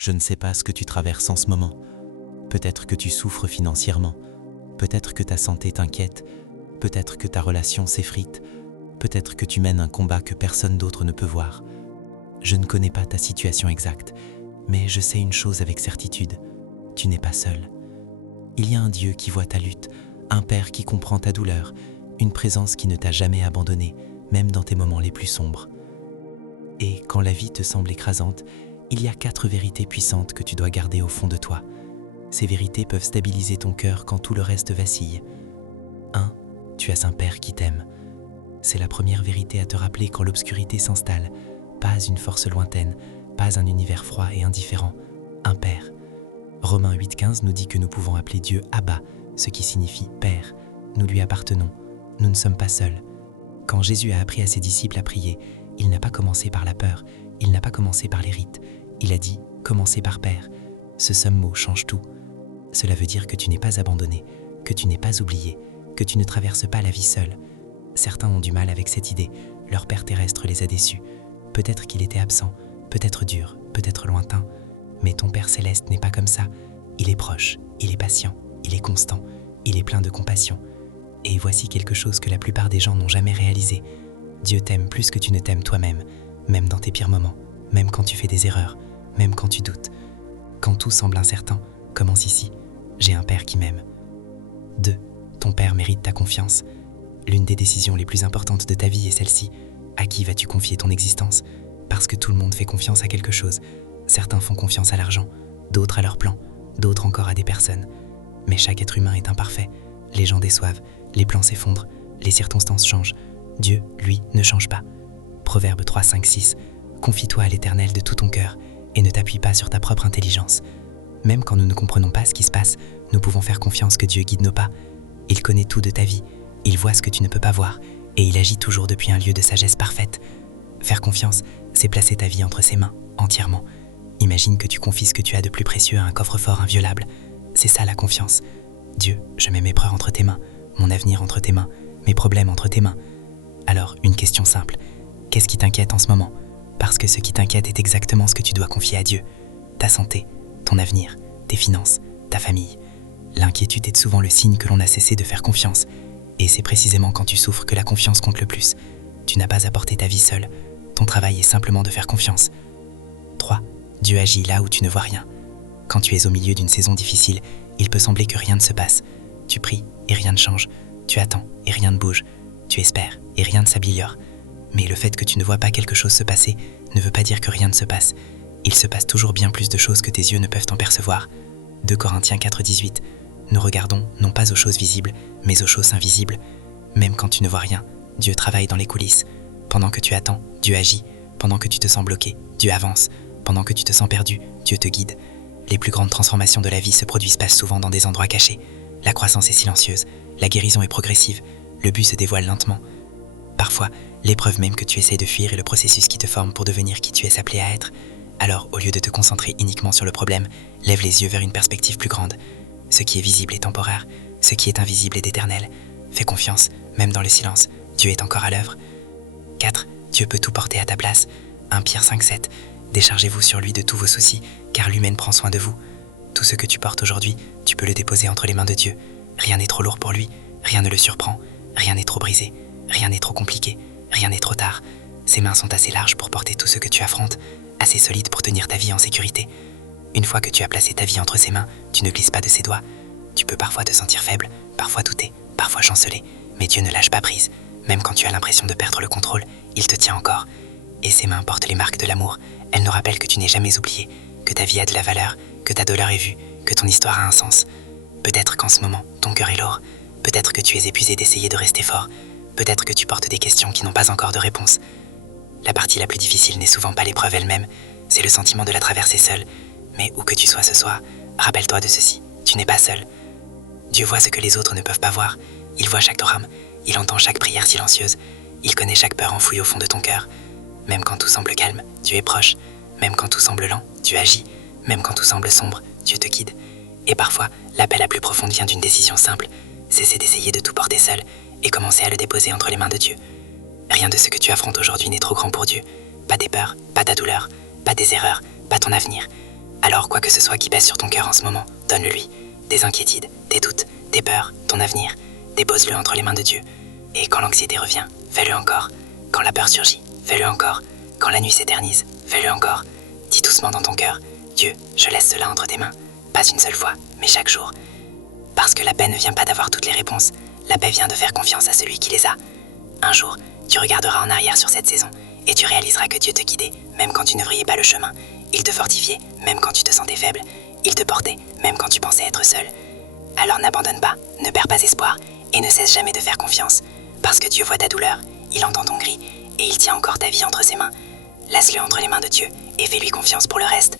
Je ne sais pas ce que tu traverses en ce moment. Peut-être que tu souffres financièrement. Peut-être que ta santé t'inquiète. Peut-être que ta relation s'effrite. Peut-être que tu mènes un combat que personne d'autre ne peut voir. Je ne connais pas ta situation exacte, mais je sais une chose avec certitude. Tu n'es pas seul. Il y a un Dieu qui voit ta lutte, un Père qui comprend ta douleur, une présence qui ne t'a jamais abandonné, même dans tes moments les plus sombres. Et quand la vie te semble écrasante, il y a 4 vérités puissantes que tu dois garder au fond de toi. Ces vérités peuvent stabiliser ton cœur quand tout le reste vacille. 1. Tu as un Père qui t'aime. C'est la première vérité à te rappeler quand l'obscurité s'installe. Pas une force lointaine, pas un univers froid et indifférent, un Père. Romains 8,15 nous dit que nous pouvons appeler Dieu Abba, ce qui signifie Père. Nous lui appartenons, nous ne sommes pas seuls. Quand Jésus a appris à ses disciples à prier, il n'a pas commencé par la peur, il n'a pas commencé par les rites. Il a dit « Commencez par Père ». Ce seul mot change tout. Cela veut dire que tu n'es pas abandonné, que tu n'es pas oublié, que tu ne traverses pas la vie seul. Certains ont du mal avec cette idée, leur Père terrestre les a déçus. Peut-être qu'il était absent, peut-être dur, peut-être lointain, mais ton Père céleste n'est pas comme ça. Il est proche, il est patient, il est constant, il est plein de compassion. Et voici quelque chose que la plupart des gens n'ont jamais réalisé. Dieu t'aime plus que tu ne t'aimes toi-même, même dans tes pires moments, même quand tu fais des erreurs, même quand tu doutes. Quand tout semble incertain, commence ici. J'ai un Père qui m'aime. 2. Ton Père mérite ta confiance. L'une des décisions les plus importantes de ta vie est celle-ci. À qui vas-tu confier ton existence? Parce que tout le monde fait confiance à quelque chose. Certains font confiance à l'argent, d'autres à leurs plans, d'autres encore à des personnes. Mais chaque être humain est imparfait. Les gens déçoivent, les plans s'effondrent, les circonstances changent. Dieu, lui, ne change pas. Proverbe 3, 5, 6. Confie-toi à l'Éternel de tout ton cœur et ne t'appuie pas sur ta propre intelligence. Même quand nous ne comprenons pas ce qui se passe, nous pouvons faire confiance que Dieu guide nos pas. Il connaît tout de ta vie, il voit ce que tu ne peux pas voir et il agit toujours depuis un lieu de sagesse parfaite. Faire confiance, c'est placer ta vie entre ses mains, entièrement. Imagine que tu confies ce que tu as de plus précieux à un coffre-fort inviolable. C'est ça la confiance. Dieu, je mets mes peurs entre tes mains, mon avenir entre tes mains, mes problèmes entre tes mains. Alors, une question simple. Qu'est-ce qui t'inquiète en ce moment? Parce que ce qui t'inquiète est exactement ce que tu dois confier à Dieu. Ta santé, ton avenir, tes finances, ta famille. L'inquiétude est souvent le signe que l'on a cessé de faire confiance. Et c'est précisément quand tu souffres que la confiance compte le plus. Tu n'as pas à porter ta vie seule. Ton travail est simplement de faire confiance. 3. Dieu agit là où tu ne vois rien. Quand tu es au milieu d'une saison difficile, il peut sembler que rien ne se passe. Tu pries et rien ne change. Tu attends et rien ne bouge. Tu espères et rien ne s'améliore. Mais le fait que tu ne vois pas quelque chose se passer ne veut pas dire que rien ne se passe. Il se passe toujours bien plus de choses que tes yeux ne peuvent en percevoir. 2 Corinthiens 4, 18. Nous regardons non pas aux choses visibles, mais aux choses invisibles. Même quand tu ne vois rien, Dieu travaille dans les coulisses. Pendant que tu attends, Dieu agit. Pendant que tu te sens bloqué, Dieu avance. Pendant que tu te sens perdu, Dieu te guide. Les plus grandes transformations de la vie se produisent pas souvent dans des endroits cachés. La croissance est silencieuse, la guérison est progressive, le but se dévoile lentement. Parfois, l'épreuve même que tu essaies de fuir est le processus qui te forme pour devenir qui tu es appelé à être. Alors, au lieu de te concentrer uniquement sur le problème, lève les yeux vers une perspective plus grande. Ce qui est visible est temporaire, ce qui est invisible est éternel. Fais confiance, même dans le silence, Dieu est encore à l'œuvre. 4. Dieu peut tout porter à ta place. 1 Pierre 5, 7. Déchargez-vous sur lui de tous vos soucis, car lui-même prend soin de vous. Tout ce que tu portes aujourd'hui, tu peux le déposer entre les mains de Dieu. Rien n'est trop lourd pour lui, rien ne le surprend, rien n'est trop brisé, rien n'est trop compliqué, rien n'est trop tard. Ses mains sont assez larges pour porter tout ce que tu affrontes, assez solides pour tenir ta vie en sécurité. Une fois que tu as placé ta vie entre ses mains, tu ne glisses pas de ses doigts. Tu peux parfois te sentir faible, parfois douter, parfois chanceler, mais Dieu ne lâche pas prise. Même quand tu as l'impression de perdre le contrôle, il te tient encore. Et ses mains portent les marques de l'amour. Elles nous rappellent que tu n'es jamais oublié, que ta vie a de la valeur, que ta douleur est vue, que ton histoire a un sens. Peut-être qu'en ce moment, ton cœur est lourd. Peut-être que tu es épuisé d'essayer de rester fort. Peut-être que tu portes des questions qui n'ont pas encore de réponse. La partie la plus difficile n'est souvent pas l'épreuve elle-même, c'est le sentiment de la traverser seul. Mais où que tu sois ce soir, rappelle-toi de ceci, tu n'es pas seul. Dieu voit ce que les autres ne peuvent pas voir. Il voit chaque drame, il entend chaque prière silencieuse. Il connaît chaque peur enfouie au fond de ton cœur. Même quand tout semble calme, Dieu est proche. Même quand tout semble lent, Dieu agit. Même quand tout semble sombre, Dieu te guide. Et parfois, l'appel la plus profonde vient d'une décision simple. Cesser d'essayer de tout porter seul et commencer à le déposer entre les mains de Dieu. Rien de ce que tu affrontes aujourd'hui n'est trop grand pour Dieu. Pas des peurs, pas ta douleur, pas des erreurs, pas ton avenir. Alors quoi que ce soit qui pèse sur ton cœur en ce moment, donne-le-lui. Des inquiétudes, des doutes, des peurs, ton avenir, dépose-le entre les mains de Dieu. Et quand l'anxiété revient, fais-le encore. Quand la peur surgit, fais-le encore. Quand la nuit s'éternise, fais-le encore. Dis doucement dans ton cœur, Dieu, je laisse cela entre tes mains. Pas une seule fois, mais chaque jour. Parce que la paix ne vient pas d'avoir toutes les réponses. La paix vient de faire confiance à celui qui les a. Un jour, tu regarderas en arrière sur cette saison et tu réaliseras que Dieu te guidait, même quand tu ne voyais pas le chemin. Il te fortifiait, même quand tu te sentais faible. Il te portait, même quand tu pensais être seul. Alors n'abandonne pas, ne perds pas espoir et ne cesse jamais de faire confiance. Parce que Dieu voit ta douleur, il entend ton cri et il tient encore ta vie entre ses mains. Laisse-le entre les mains de Dieu et fais-lui confiance pour le reste.